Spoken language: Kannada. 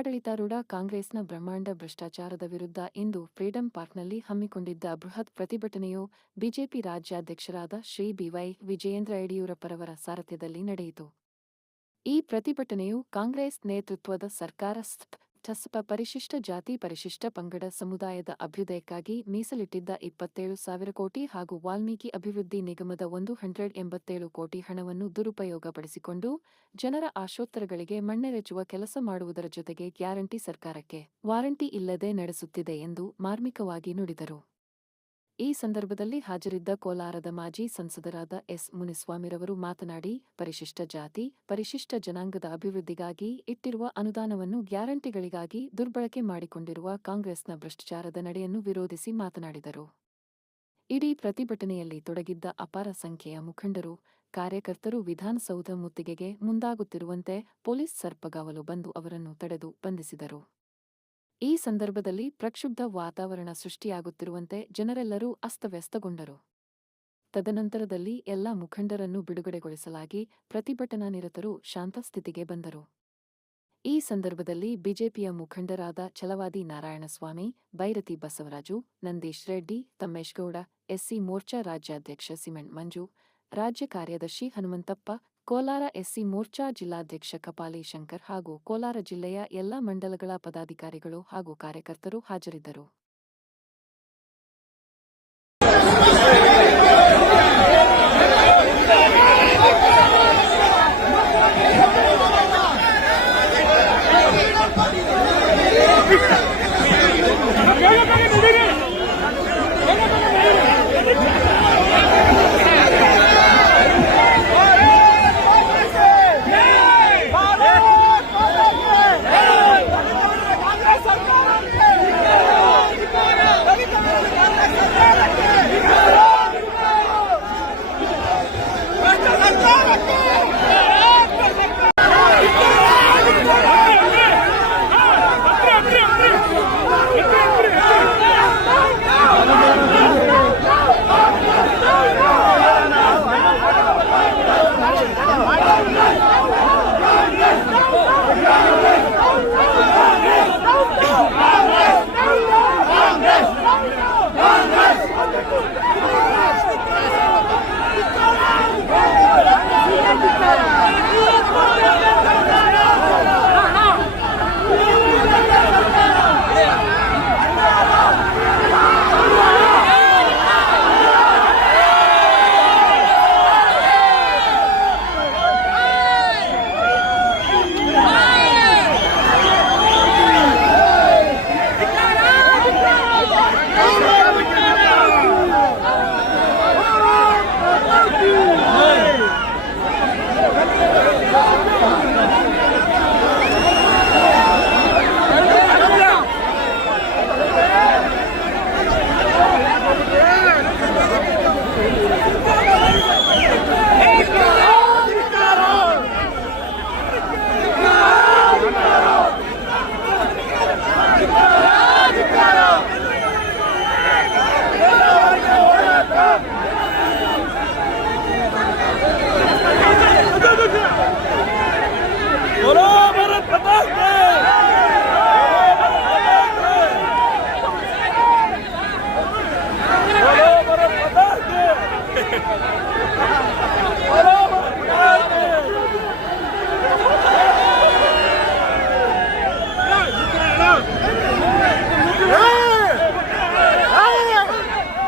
ಆಡಳಿತಾರೂಢ ಕಾಂಗ್ರೆಸ್ನ ಬ್ರಹ್ಮಾಂಡ ಭ್ರಷ್ಟಾಚಾರದ ವಿರುದ್ಧ ಇಂದು ಫ್ರೀಡಂ ಪಾರ್ಕ್ನಲ್ಲಿ ಹಮ್ಮಿಕೊಂಡಿದ್ದ ಬೃಹತ್ ಪ್ರತಿಭಟನೆಯು ಬಿಜೆಪಿ ರಾಜ್ಯಾಧ್ಯಕ್ಷರಾದ ಶ್ರೀ ಬಿವೈ ವಿಜಯೇಂದ್ರ ಯಡಿಯೂರಪ್ಪರವರ ಸಾರಥ್ಯದಲ್ಲಿ ನಡೆಯಿತು. ಈ ಪ್ರತಿಭಟನೆಯು ಕಾಂಗ್ರೆಸ್ ನೇತೃತ್ವದ ಸರ್ಕಾರ ಪರಿಶಿಷ್ಟ ಜಾತಿ ಪರಿಶಿಷ್ಟ ಪಂಗಡ ಸಮುದಾಯದ ಅಭ್ಯುದಯಕ್ಕಾಗಿ ಮೀಸಲಿಟ್ಟಿದ್ದ 27,000 ಕೋಟಿ ಹಾಗೂ ವಾಲ್ಮೀಕಿ ಅಭಿವೃದ್ಧಿ ನಿಗಮದ 187 ಕೋಟಿ ಹಣವನ್ನು ದುರುಪಯೋಗಪಡಿಸಿಕೊಂಡು ಜನರ ಆಶೋತ್ತರಗಳಿಗೆ ಮಣ್ಣೆರಚುವ ಕೆಲಸ ಮಾಡುವುದರ ಜೊತೆಗೆ ಗ್ಯಾರಂಟಿ ಸರ್ಕಾರಕ್ಕೆ ವಾರಂಟಿ ಇಲ್ಲದೆ ನಡೆಸುತ್ತಿದೆ ಎಂದು ಮಾರ್ಮಿಕವಾಗಿ ನುಡಿದರು. ಈ ಸಂದರ್ಭದಲ್ಲಿ ಹಾಜರಿದ್ದ ಕೋಲಾರದ ಮಾಜಿ ಸಂಸದರಾದ ಎಸ್. ಮುನಿಸ್ವಾಮಿರವರು ಮಾತನಾಡಿ, ಪರಿಶಿಷ್ಟ ಜಾತಿ, ಪರಿಶಿಷ್ಟ ಜನಾಂಗದ ಅಭಿವೃದ್ಧಿಗಾಗಿ ಇಟ್ಟಿರುವ ಅನುದಾನವನ್ನು ಗ್ಯಾರಂಟಿಗಳಿಗಾಗಿ ದುರ್ಬಳಕೆ ಮಾಡಿಕೊಂಡಿರುವ ಕಾಂಗ್ರೆಸ್ನ ಭ್ರಷ್ಟಾಚಾರದ ನಡೆಯನ್ನು ವಿರೋಧಿಸಿ ಮಾತನಾಡಿದರು. ಇಡೀ ಪ್ರತಿಭಟನೆಯಲ್ಲಿ ತೊಡಗಿದ್ದ ಅಪಾರ ಸಂಖ್ಯೆಯ ಮುಖಂಡರು, ಕಾರ್ಯಕರ್ತರು ವಿಧಾನಸೌಧ ಮುತ್ತಿಗೆಗೆ ಮುಂದಾಗುತ್ತಿರುವಂತೆ ಪೊಲೀಸ್ ಸರ್ಪಗಾವಲು ಬಂದು ಅವರನ್ನು ತಡೆದು ಬಂಧಿಸಿದರು. ಈ ಸಂದರ್ಭದಲ್ಲಿ ಪ್ರಕ್ಷುಬ್ಧ ವಾತಾವರಣ ಸೃಷ್ಟಿಯಾಗುತ್ತಿರುವಂತೆ ಜನರೆಲ್ಲರೂ ಅಸ್ತವ್ಯಸ್ತಗೊಂಡರು. ತದನಂತರದಲ್ಲಿ ಎಲ್ಲ ಮುಖಂಡರನ್ನು ಬಿಡುಗಡೆಗೊಳಿಸಲಾಗಿ ಪ್ರತಿಭಟನಾ ನಿರತರು ಶಾಂತ ಸ್ಥಿತಿಗೆ ಬಂದರು. ಈ ಸಂದರ್ಭದಲ್ಲಿ ಬಿಜೆಪಿಯ ಮುಖಂಡರಾದ ಛಲವಾದಿ ನಾರಾಯಣಸ್ವಾಮಿ, ಬೈರತಿ ಬಸವರಾಜು, ನಂದೀಶ್ ರೆಡ್ಡಿ, ತಮ್ಮೇಶ್ಗೌಡ, ಎಸ್ಸಿ ಮೋರ್ಚಾ ರಾಜ್ಯಾಧ್ಯಕ್ಷ ಸಿಮೆಂಟ್ ಮಂಜು, ರಾಜ್ಯ ಕಾರ್ಯದರ್ಶಿ ಹನುಮಂತಪ್ಪ, ಕೋಲಾರ ಎಸ್ಸಿ ಮೋರ್ಚಾ ಜಿಲ್ಲಾಧ್ಯಕ್ಷ ಕಪಾಲಿ ಶಂಕರ್ ಹಾಗೂ ಕೋಲಾರ ಜಿಲ್ಲೆಯ ಎಲ್ಲ ಮಂಡಲಗಳ ಪದಾಧಿಕಾರಿಗಳು ಹಾಗೂ ಕಾರ್ಯಕರ್ತರು ಹಾಜರಿದ್ದರು.